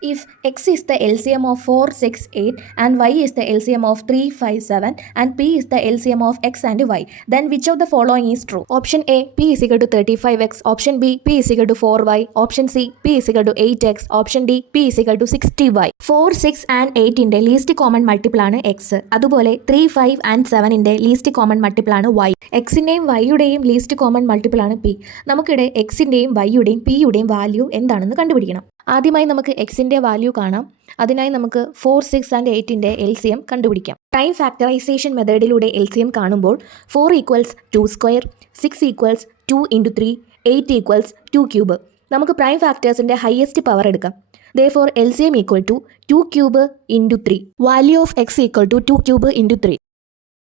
If x is the LCM of 4, 6, 8 and y is the LCM of 3, 5, 7 and p is the LCM of x and y, then which of the following is true? Option A, p is equal to 35x. Option B, p is equal to 4y. Option C, p is equal to 8x. Option D, p is equal to 60y. 4, 6 and 8 ന്റെ least common multiple ആണ് x. അതുപോലെ 3, 5 and 7 ന്റെ least common multiple ആണ് y. എക്സിൻ്റെയും വൈയുടെയും least common multiple ആണ് p. നമുക്കിടെ എക്സിൻ്റെയും വൈയുടെയും പിയുടെയും value എന്താണെന്ന് കണ്ടുപിടിക്കണം. ആദ്യമായി നമുക്ക് എക്സിൻ്റെ വാല്യൂ കാണാം. അതിനായി നമുക്ക് 4, 6 ആൻഡ് 8ൻ്റെ LCM കണ്ടുപിടിക്കാം. പ്രൈം ഫാക്ടറൈസേഷൻ മെത്തേഡിലൂടെ LCM കാണുമ്പോൾ 4 equals 2 square, 6 equals 2 into 3, 8 equals 2 cube. നമുക്ക് പ്രൈം ഫാക്ടേഴ്സിൻ്റെ ഹയസ്റ്റ് പവർ എടുക്കാം. Therefore LCM equal to 2 cube into 3. Value of x equal to 2 cube into 3.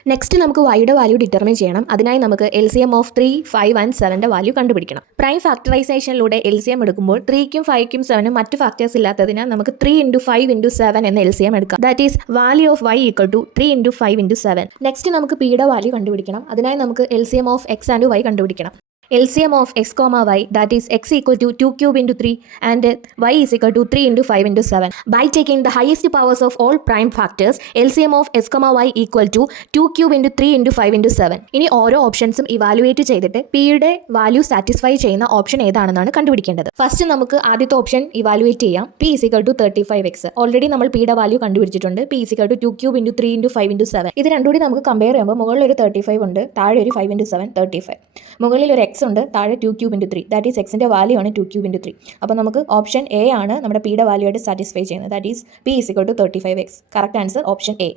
Next നമുക്ക് വൈയുടെ വാല്യൂ ഡിറ്റർമിൻ ചെയ്യണം. അതിനായി നമുക്ക് LCM ഓഫ് 3, 5 ആൻഡ് 7ൻ്റെ വാല്യൂ കണ്ടുപിടിക്കണം. പ്രൈം ഫാക്ടറൈസേഷനിലൂടെ LCM എടുക്കുമ്പോൾ 3ക്കും 5ക്കും 7നും മറ്റ് ഫാക്ടേഴ്സ് ഇല്ലാത്തതിനാൽ നമുക്ക് 3 ഇൻറ്റു 5 ഇൻറ്റു 7 എന്ന LCM എടുക്കാം. That is value of y equal to 3 into 5 into 7. Next നമുക്ക് പിയുടെ വാല്യൂ കണ്ടുപിടിക്കണം. അതിനായി നമുക്ക് LCM of x and y കണ്ടുപിടിക്കണം. LCM of x comma y, that is x equal to 2 cube into 3 and y is equal to 3 into 5 into 7. By taking the highest powers of all prime factors, LCM of x comma y equal to 2 cube into 3 into 5 into 7. ഇനി ഓരോ ഓപ്ഷൻസും evaluate ചെയ്തിട്ട് പിയുടെ value satisfy ചെയ്യുന്ന option ഏതാണെന്നാണ് കണ്ടുപിടിക്കേണ്ടത്. First നമുക്ക് ആദ്യത്തെ option evaluate ചെയ്യാം. p is equal to 35x. Already നമ്മൾ പിയുടെ value കണ്ടുപിടിച്ചിട്ടുണ്ട്. p is equal to 2 cube into 3 into 5 into 7. ഇത് രണ്ടുകൂടി നമുക്ക് കമ്പയർ ചെയ്യുമ്പോൾ മുകളിൽ ഒരു 35 ഉണ്ട്, താഴെ ഒരു 5 into 7 35. മുകളിൽ ഒരു x ഉണ്ട്, താഴെ 2 ക്യൂബ് ഇൻറ്റു 3. ദാറ്റ് ഈസ് എക്സിൻ്റെ വാല്യൂ ആണ് 2 ക്യൂബ് ഇൻറ്റു 3. അപ്പോൾ നമുക്ക് ഓപ്ഷൻ എ ആണ് നമ്മുടെ പിയുടെ വാല്യൂ ആയിട്ട് സാറ്റിസ്ഫൈ ചെയ്യുന്നത്. That is p is equal to 35x. Correct answer option A.